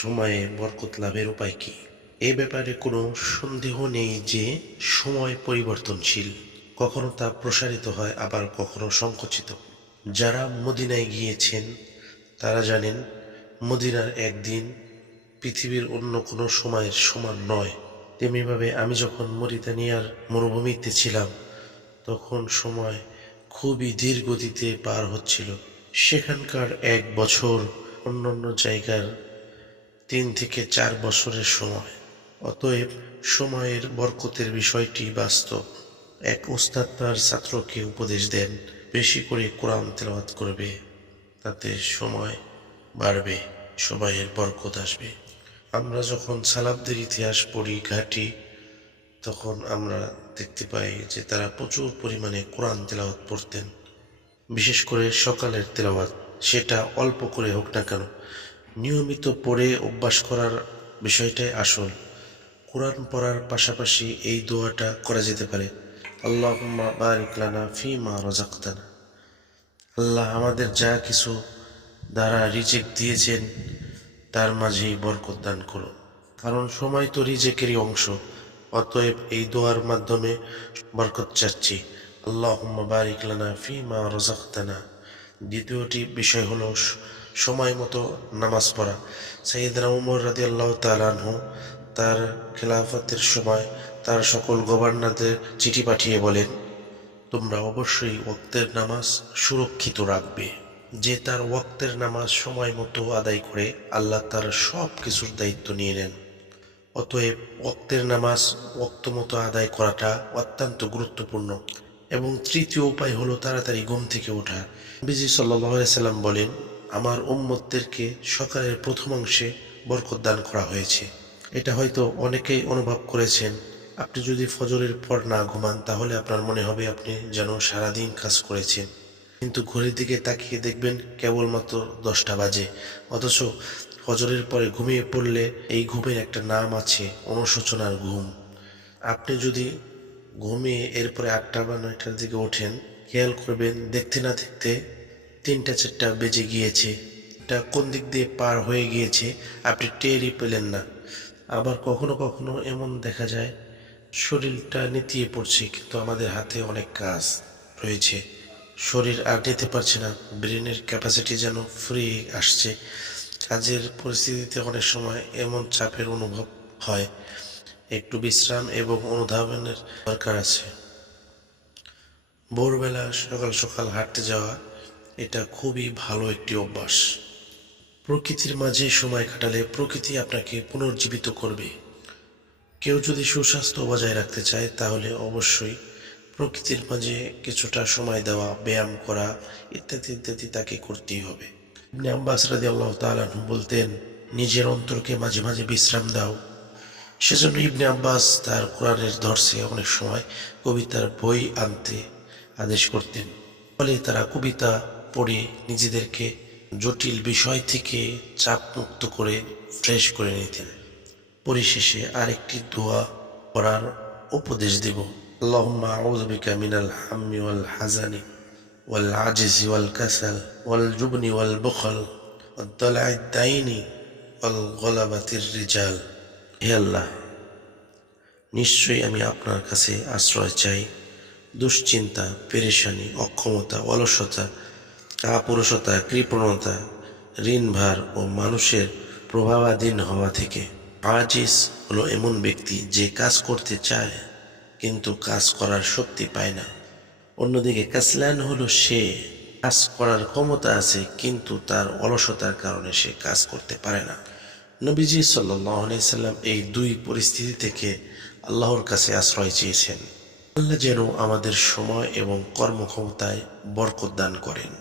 সময়ে বরকত লাভের উপায় কি? এ ব্যাপারে কোনো সন্দেহ নেই যে সময় পরিবর্তনশীল, কখনো তা প্রসারিত হয় আবার কখনো সংকুচিত। যারা মদিনায় গিয়েছেন তারা জানেন মদিনার একদিন পৃথিবীর অন্য কোনো সময়ের সমান নয়। তেমনিভাবে আমি যখন মরিতানিয়ার মরুভূমিতে ছিলাম তখন সময় খুবই ধীর গতিতে পার হচ্ছিল। সেখানকার এক বছর অন্যান্য জায়গার 3 থেকে 4 বছরের সময়। অতএব সময়ের বরকতের বিষয়টি বাস্তব। এক ওস্তাদ তার ছাত্রকে উপদেশ দেন, বেশি করে কোরআন তেলাওয়াত করবে, তাতে সময় বাড়বে, সময়ের বরকত আসবে। আমরা যখন সালাফদের ইতিহাস পড়ি, ঘাঁটি, তখন আমরা দেখতে পাই যে তারা প্রচুর পরিমাণে কোরআন তেলাওয়াত পড়তেন। বিশেষ করে সকালের তেলাওয়াত, সেটা অল্প করে হোক না কেন, নিয়মিত পড়ে অভ্যাস করার বিষয়টাই আসল। কোরআন পড়ার পাশাপাশি এই দোয়াটা করা যেতে পারে, আল্লাহুম্মা বারিক লানা ফিমা রাযাকতানা। আল্লাহ আমাদের যা কিছু দ্বারা রিজিক দিয়েছেন তার মাঝেই বরকত দান করুন। কারণ সময় তো রিজিকেরই অংশ। অতএব এই দোয়ার মাধ্যমে বরকত চাচ্ছি, আল্লাহুম্মা বারিক লানা ফিমা রাযাকতানা। দ্বিতীয়টি বিষয় হলো সময় মতো নামাজ পড়া। সাইয়েদনা উমর রাদিয়াল্লাহু তাআলা আনহু তার খেলাফতের সময় তার সকল গভর্নরদের চিঠি পাঠিয়ে বলেন, তোমরা অবশ্যই ওয়াক্তের নামাজ সুরক্ষিত রাখবে। যে তার ওয়াক্তের নামাজ সময় মতো আদায় করে আল্লাহ তার সব কিছুর দায়িত্ব নিয়ে নেন। অতএব ওয়াক্তের নামাজ ওয়াক্ত মতো আদায় করাটা অত্যন্ত গুরুত্বপূর্ণ। এবং তৃতীয় উপায় হলো তাড়াতাড়ি ঘুম থেকে ওঠা। নবীজি সাল্লাল্লাহু আলাইহি সাল্লাম বলেন, আমার উম্মতদেরকে সকালের প্রথমাংশে বরকত দান করা হয়েছে। এটা হয়তো অনেকেই অনুভব করেছেন। আপনি যদি ফজরের পর না ঘুমান তাহলে আপনার মনে হবে আপনি যেন সারাদিন কাজ করেছেন, কিন্তু ঘড়ির দিকে তাকিয়ে দেখবেন কেবলমাত্র 10টা বাজে। অথচ ফজরের পরে ঘুমিয়ে পড়লে এই ঘুমের একটা নাম আছে, অনুশোচনার ঘুম। আপনি যদি ঘুমিয়ে এরপরে 8টা বা 9টার দিকে ওঠেন, খেয়াল করবেন দেখতে না দেখতে 3টা 4টা বেজে গিয়েছে। এটা কোন দিক দিয়ে পার হয়ে গিয়েছে আপনি টেরই পেলেন না। আবার কখনো কখনো এমন দেখা যায় শরীরটা নেতিয়ে পড়ছে, কিন্তু আমাদের হাতে অনেক কাজ রয়েছে, শরীর আর নিতে পারছে না, ব্রেনের ক্যাপাসিটি যেন ফ্রি আসছে। কাজের পরিস্থিতিতে অনেক সময় এমন চাপের অনুভব হয়, একটু বিশ্রাম এবং অনুধাবনের দরকার আছে। ভোরবেলা সকাল সকাল হাঁটতে যাওয়া, এটা খুবই ভালো একটি অভ্যাস। প্রকৃতির মাঝে সময় কাটালে প্রকৃতি আপনাকে পুনর্জীবিত করবে। কেউ যদি সুস্বাস্থ্য বজায় রাখতে চায় তাহলে অবশ্যই প্রকৃতির মাঝে কিছুটা সময় দেওয়া, ব্যায়াম করা ইত্যাদি ইত্যাদি তাকে করতেই হবে। ইবনে আব্বাস রাদিয়াল্লাহু তাআলা আনহু বলতেন, নিজের অন্তরকে মাঝে মাঝে বিশ্রাম দাও। সেজন্য ইবনে আব্বাস তার কোরআনের দর্শে অনেক সময় কবিতার বই আনতে আদেশ করতেন। ফলে তারা কবিতা পড়ে নিজেদেরকে জটিল বিষয় থেকে চাপ মুক্ত করে ফ্রেশ করে নিতেন। পরিশেষে আরেকটি দোয়া পড়ার উপদেশ দেব, আল্লাহুম্মা আউযু বিকা মিনাল হাম্মি ওয়াল হাযানি ওয়াল আজজি ওয়াল কাসাল ওয়াল জুবনি ওয়াল বুখল ওয়াদ দালা'আদ দাইনি ওয়াল গলাবাতির রিজাল। হে আল্লাহ, নিশ্চয়ই আমি আপনার কাছে আশ্রয় চাই দুশ্চিন্তা, পেরেশানি, অক্ষমতা, অলসতা, কাপুরুষতা, কৃপণতা, ঋণভার ও মানুষের প্রভাবাধীন হওয়া থেকে। আজিজ হলো এমন ব্যক্তি যে কাজ করতে চায় কিন্তু কাজ করার শক্তি পায় না। অন্যদিকে কাসলান হলো সে কাজ করার ক্ষমতা আছে কিন্তু তার অলসতার কারণে সে কাজ করতে পারে না। নবীজি সাল্লাল্লাহু আলাইহি সাল্লাম এই দুই পরিস্থিতি থেকে আল্লাহর কাছে আশ্রয় চেয়েছেন। আল্লাহ যেন আমাদের সময় এবং কর্মক্ষমতায় বরকত দান করেন।